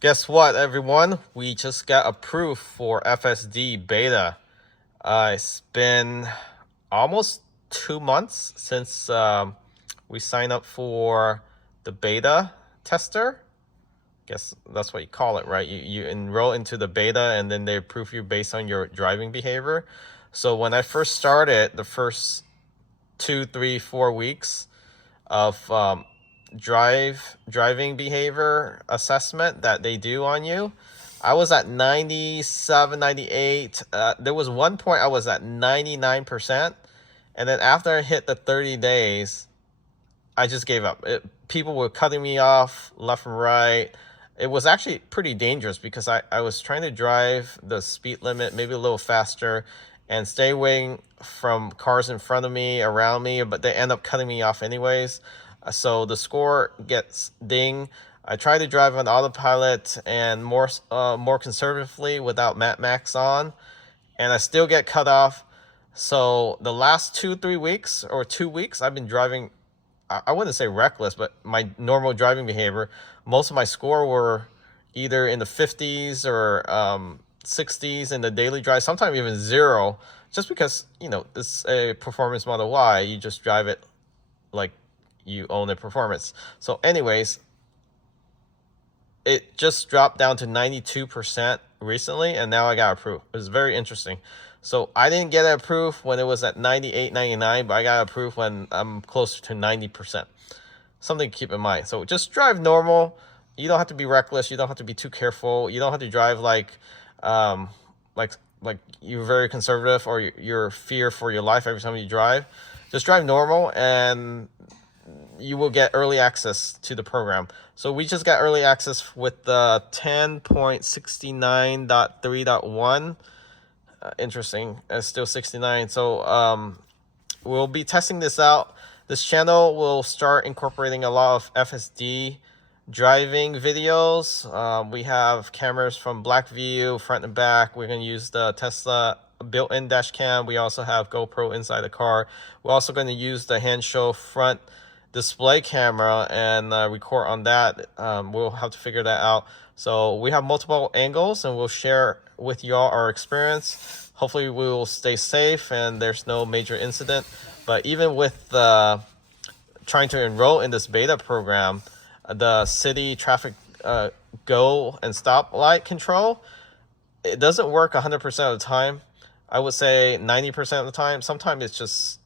Guess what, everyone? We just got approved for FSD beta. It's been almost 2 months since we signed up for the beta tester. Guess that's what you call it, right? You enroll into the beta and then they approve you based on your driving behavior. So when I first started, the first 2, 3, 4 weeks of driving behavior assessment that they do on you, I was at 97, 98. There was one point I was at 99%. And then after I hit the 30 days, I just gave up. People were cutting me off left and right. It was actually pretty dangerous because I was trying to drive the speed limit, maybe a little faster, and stay away from cars in front of me, around me, but they end up cutting me off anyways. So the score gets ding. I try to drive on autopilot and more conservatively without Map Max on, and I still get cut off. So the last 2, 3 weeks or 2 weeks, I've been driving. I wouldn't say reckless, but my normal driving behavior. Most of my score were either in the 50s or 60s in the daily drive, sometimes even zero, just because, it's a performance Model Y. You just drive it like you own a performance. So anyways, it just dropped down to 92% recently, and now I got approved. It was very interesting. So I didn't get it approved when it was at 98, 99, but I got approved when I'm closer to 90%. Something to keep in mind. So just drive normal. You don't have to be reckless. You don't have to be too careful. You don't have to drive um, like like you're very conservative or you're fear for your life every time you drive. Just drive normal, and you will get early access to the program. So we just got early access with the 10.69.3.1. Interesting. It's still 69. So we'll be testing this out. This channel will start incorporating a lot of FSD driving videos. We have cameras from Blackview, front and back. We're going to use the Tesla built-in dash cam. We also have GoPro inside the car. We're also going to use the Hansshow front display camera and record on that. We'll have to figure that out. So we have multiple angles, and we'll share with y'all our experience. Hopefully we will stay safe and there's no major incident. But even with trying to enroll in this beta program, the city traffic go and stop light control, it doesn't work 100% of the time. I would say 90% of the time. Sometimes it just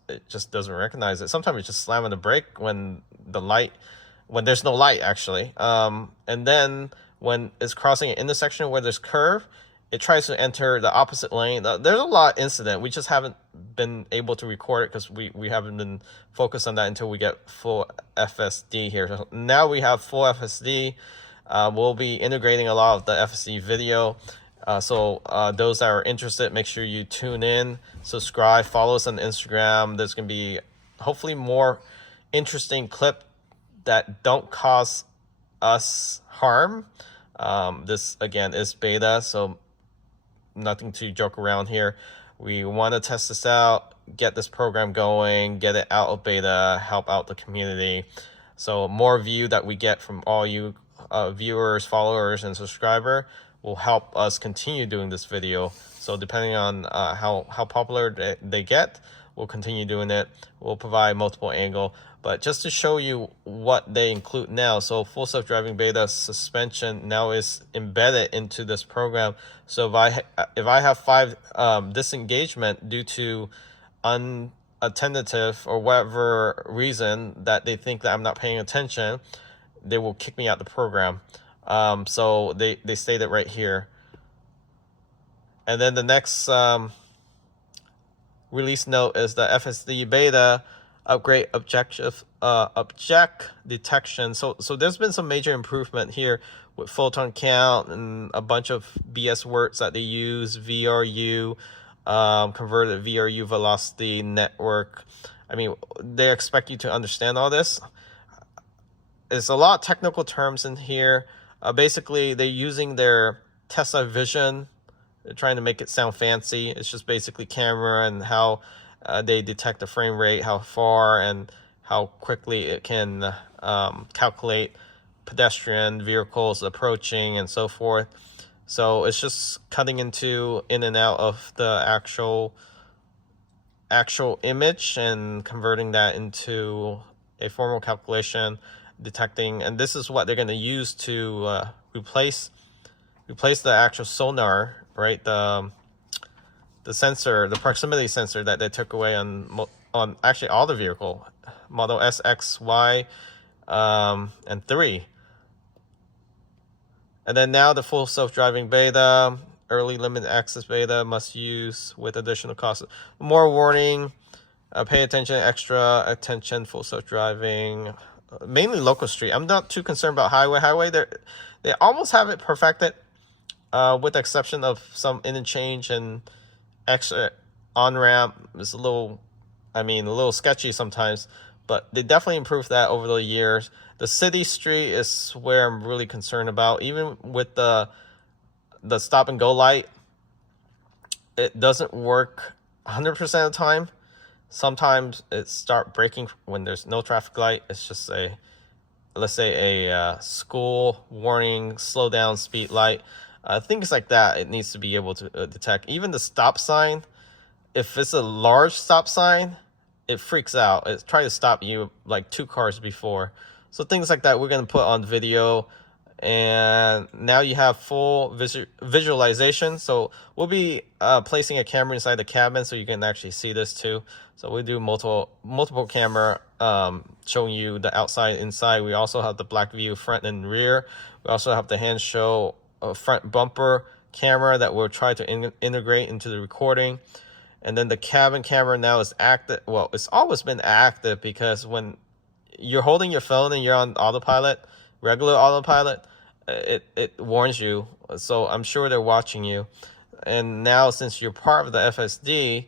doesn't recognize it. Sometimes it's just slamming the brake when there's no light actually. And then when it's crossing an intersection where there's curve, it tries to enter the opposite lane. There's a lot of incident. We just haven't been able to record it because we haven't been focused on that until we get full FSD here. So now we have full FSD. We'll be integrating a lot of the FSD video. So those that are interested, make sure you tune in, subscribe, follow us on Instagram. There's going to be hopefully more interesting clip that don't cause us harm. This again is beta, so nothing to joke around here. We want to test this out, get this program going, get it out of beta, help out the community. So more view that we get from all you viewers, followers, and subscriber will help us continue doing this video. So depending on how popular they get, we'll continue doing it. We'll provide multiple angle. But just to show you what they include now, so full self-driving beta suspension now is embedded into this program. So if I have 5 disengagement due to unattentive or whatever reason that they think that I'm not paying attention, they will kick me out the program. So they state it right here. And then the next release note is the FSD beta upgrade object detection. So there's been some major improvement here with photon count and a bunch of BS words that they use, VRU, converted VRU velocity network. I mean, they expect you to understand all this. There's a lot of technical terms in here. Basically, they're using their Tesla Vision. They're trying to make it sound fancy. It's just basically camera and how they detect the frame rate, how far and how quickly it can calculate pedestrian vehicles approaching and so forth. So it's just cutting in and out of the actual image and converting that into a formal calculation, detecting, and this is what they're going to use to replace the actual sonar, right? The sensor, the proximity sensor that they took away on actually all the vehicle, Model S, X, Y, and 3. And then now the full self-driving beta, early limited access beta must use with additional costs. More warning, pay attention, extra attention, full self-driving, mainly local street. I'm not too concerned about highway. They almost have it perfected, with the exception of some interchange and extra on-ramp is a little sketchy sometimes, but they definitely improved that over the years. The city street is where I'm really concerned about. Even with the stop and go light, it doesn't work 100% of the time. Sometimes it start breaking when there's no traffic light. It's just let's say a school warning, slow down, speed light. Things like that, it needs to be able to detect. Even the stop sign, if it's a large stop sign, it freaks out. It tries to stop you like 2 cars before. So things like that we're going to put on video. And now you have full visualization. So we'll be placing a camera inside the cabin so you can actually see this too. So we do multiple camera showing you the outside, inside. We also have the black view front and rear. We also have the hand show front bumper camera that we'll try to integrate into the recording. And then the cabin camera now is active. Well, it's always been active, because when you're holding your phone and you're on autopilot, regular autopilot, it warns you. So I'm sure they're watching you. And now, since you're part of the FSD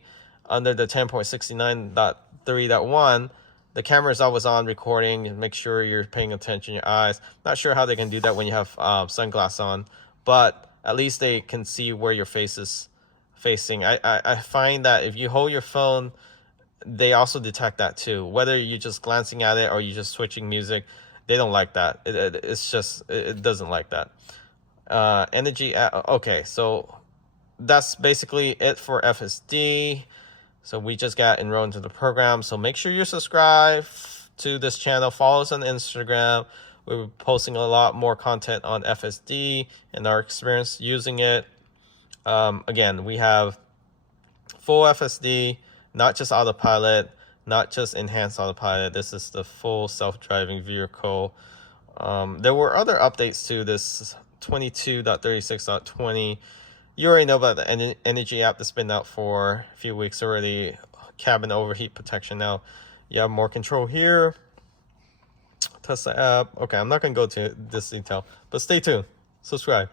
under the 10.69.3.1, the camera is always on recording, and make sure you're paying attention to your eyes. Not sure how they can do that when you have sunglasses on, but at least they can see where your face is facing. I find that if you hold your phone, they also detect that too. Whether you're just glancing at it or you're just switching music, they don't like that. It doesn't like that. Energy. Okay, so that's basically it for FSD. So we just got enrolled into the program. So make sure you subscribe to this channel. Follow us on Instagram. We're posting a lot more content on FSD and our experience using it. Again, we have full FSD, not just autopilot, not just enhanced autopilot. This is the full self-driving vehicle. There were other updates to this 22.36.20. You already know about the energy app that's been out for a few weeks already. Cabin overheat protection now. You have more control here. Tesla app. Okay, I'm not going to go to this detail, but stay tuned. Subscribe.